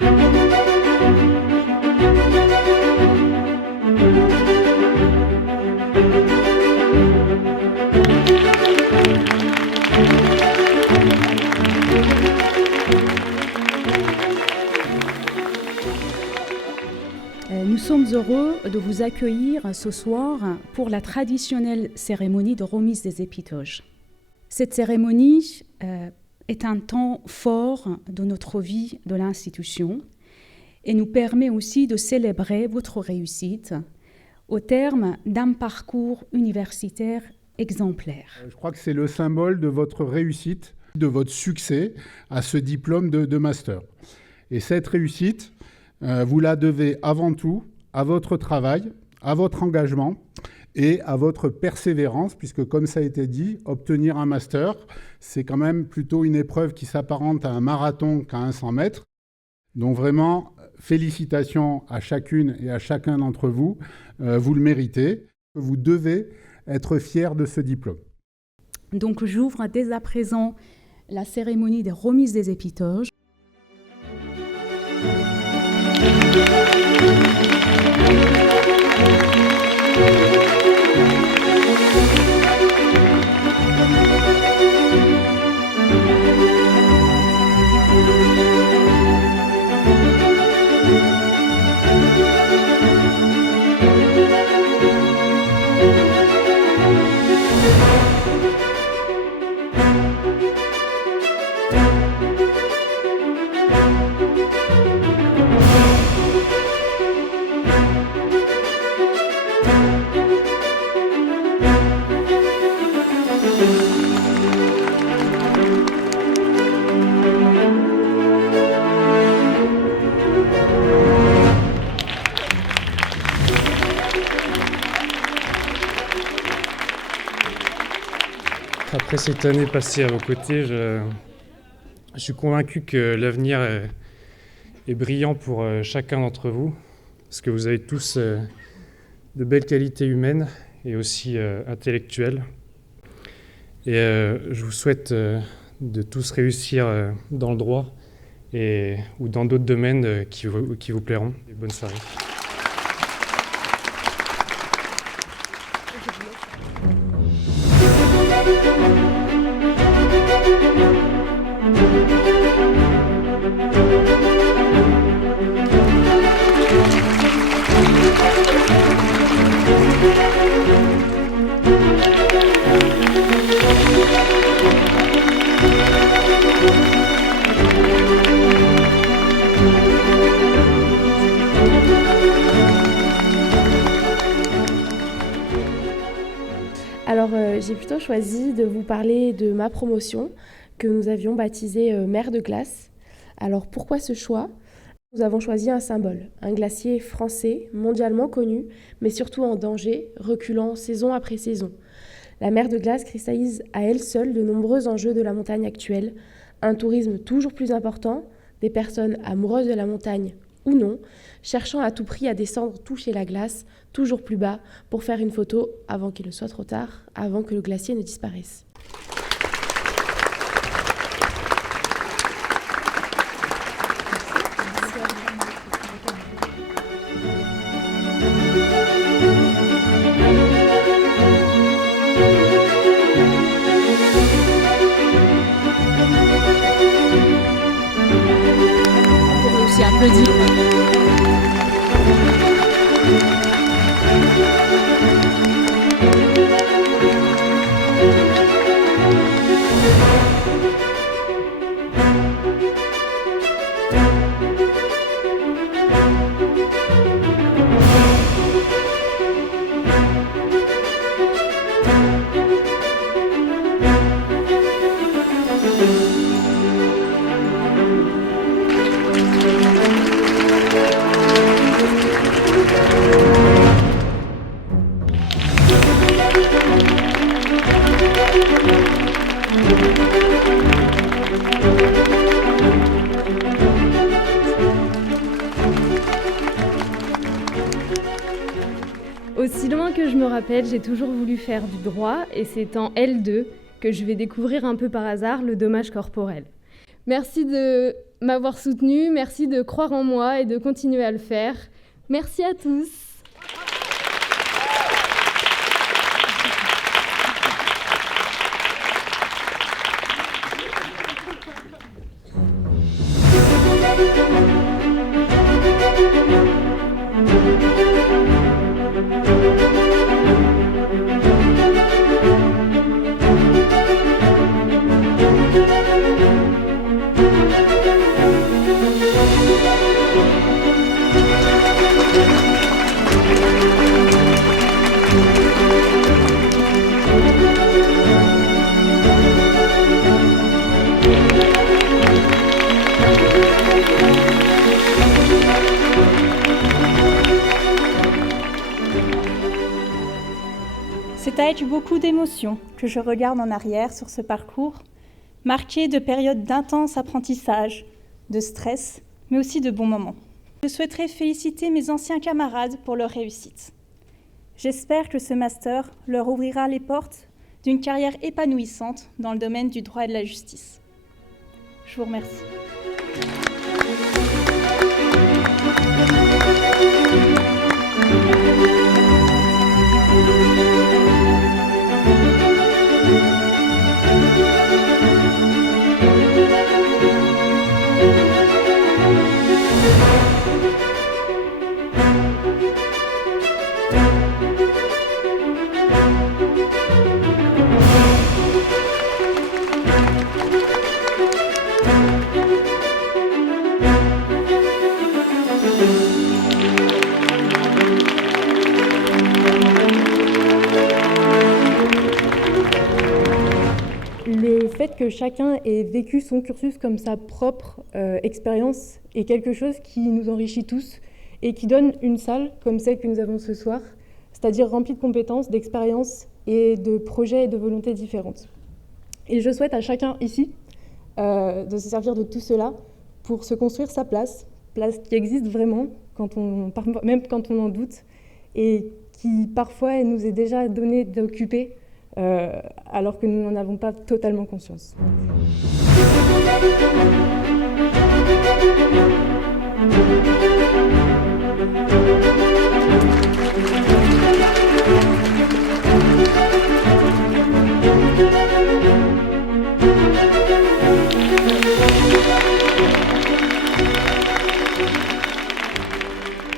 Nous sommes heureux de vous accueillir ce soir pour la traditionnelle cérémonie de remise des épitoges. Cette cérémonie est un temps fort de notre vie de l'institution et nous permet aussi de célébrer votre réussite au terme d'un parcours universitaire exemplaire. Je crois que c'est le symbole de votre réussite, de votre succès à ce diplôme de master. Et cette réussite, vous la devez avant tout à votre travail, à votre engagement et à votre persévérance, puisque comme ça a été dit, obtenir un master, c'est quand même plutôt une épreuve qui s'apparente à un marathon qu'à un 100 mètres. Donc vraiment, félicitations à chacune et à chacun d'entre vous, vous le méritez. Vous devez être fiers de ce diplôme. Donc j'ouvre dès à présent la cérémonie des remises des épitoges. Après cette année passée à vos côtés, je suis convaincu que l'avenir est brillant pour chacun d'entre vous, parce que vous avez tous de belles qualités humaines et aussi intellectuelles. Et je vous souhaite de tous réussir dans le droit ou dans d'autres domaines qui vous plairont. Et bonne soirée. Alors, j'ai plutôt choisi de vous parler de ma promotion que nous avions baptisée Mère de glace. Alors, pourquoi ce choix ? Nous avons choisi un symbole, un glacier français, mondialement connu, mais surtout en danger, reculant saison après saison. La mer de glace cristallise à elle seule de nombreux enjeux de la montagne actuelle, un tourisme toujours plus important, des personnes amoureuses de la montagne ou non, cherchant à tout prix à descendre toucher la glace, toujours plus bas, pour faire une photo avant qu'il ne soit trop tard, avant que le glacier ne disparaisse. On peut aussi applaudir. Aussi loin que je me rappelle, j'ai toujours voulu faire du droit et c'est en L2 que je vais découvrir un peu par hasard le dommage corporel. Merci de m'avoir soutenue, merci de croire en moi et de continuer à le faire. Merci à tous. C'est avec beaucoup d'émotions que je regarde en arrière sur ce parcours, marqué de périodes d'intense apprentissage, de stress, mais aussi de bons moments. Je souhaiterais féliciter mes anciens camarades pour leur réussite. J'espère que ce master leur ouvrira les portes d'une carrière épanouissante dans le domaine du droit et de la justice. Je vous remercie. Le fait que chacun ait vécu son cursus comme sa propre expérience est quelque chose qui nous enrichit tous et qui donne une salle comme celle que nous avons ce soir, c'est-à-dire remplie de compétences, d'expériences et de projets et de volontés différentes. Et je souhaite à chacun ici de se servir de tout cela pour se construire sa place qui existe vraiment, même quand on en doute, et qui parfois nous est déjà donnée d'occuper alors que nous n'en avons pas totalement conscience.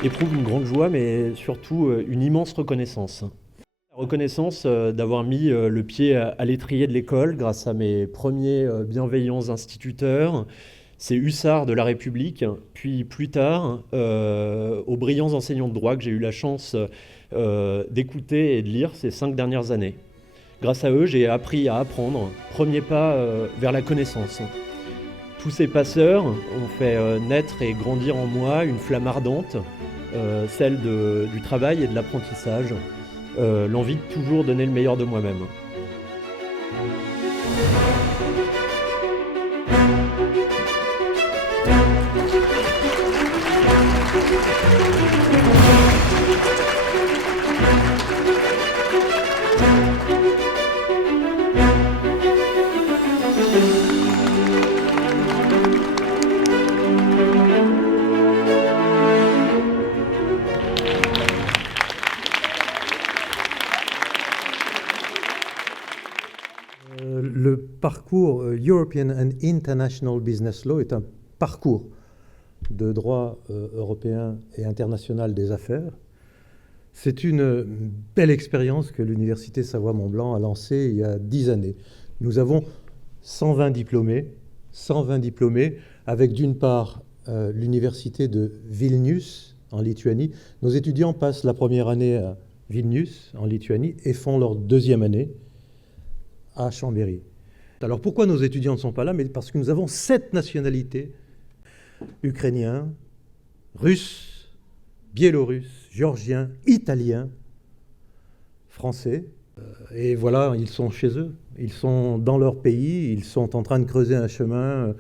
Éprouve une grande joie, mais surtout une immense reconnaissance. La reconnaissance d'avoir mis le pied à l'étrier de l'école grâce à mes premiers bienveillants instituteurs, ces hussards de la République, puis plus tard aux brillants enseignants de droit que j'ai eu la chance d'écouter et de lire ces 5 dernières années. Grâce à eux, j'ai appris à apprendre, premier pas vers la connaissance. Tous ces passeurs ont fait naître et grandir en moi une flamme ardente, celle du travail et de l'apprentissage, l'envie de toujours donner le meilleur de moi-même. Le parcours European and International Business Law est un parcours de droit européen et international des affaires. C'est une belle expérience que l'Université Savoie-Mont-Blanc a lancée il y a 10 années. Nous avons 120 diplômés avec d'une part l'Université de Vilnius en Lituanie. Nos étudiants passent la première année à Vilnius en Lituanie et font leur deuxième année à Chambéry. Alors pourquoi nos étudiants ne sont pas là? Mais parce que nous avons 7 nationalités: ukrainiens, russes, biélorusses, géorgiens, italiens, français. Et voilà, ils sont chez eux, ils sont dans leur pays, ils sont en train de creuser un chemin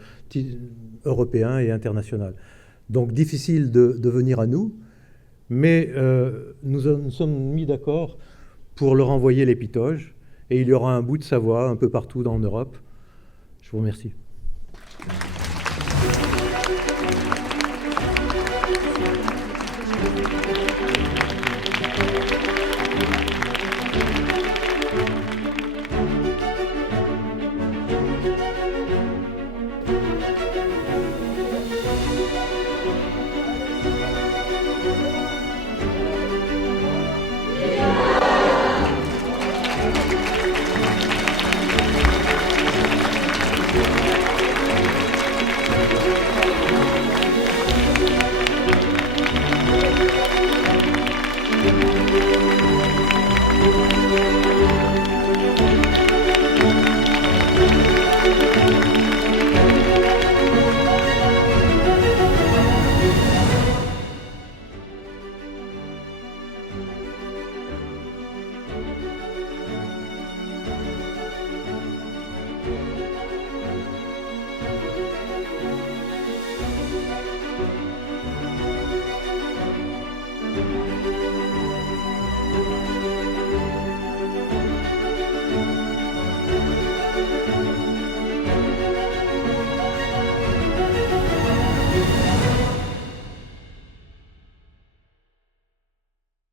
européen et international. Donc difficile de venir à nous, mais nous sommes mis d'accord pour leur envoyer l'épitoge. Et il y aura un bout de Savoie un peu partout dans l'Europe. Je vous remercie.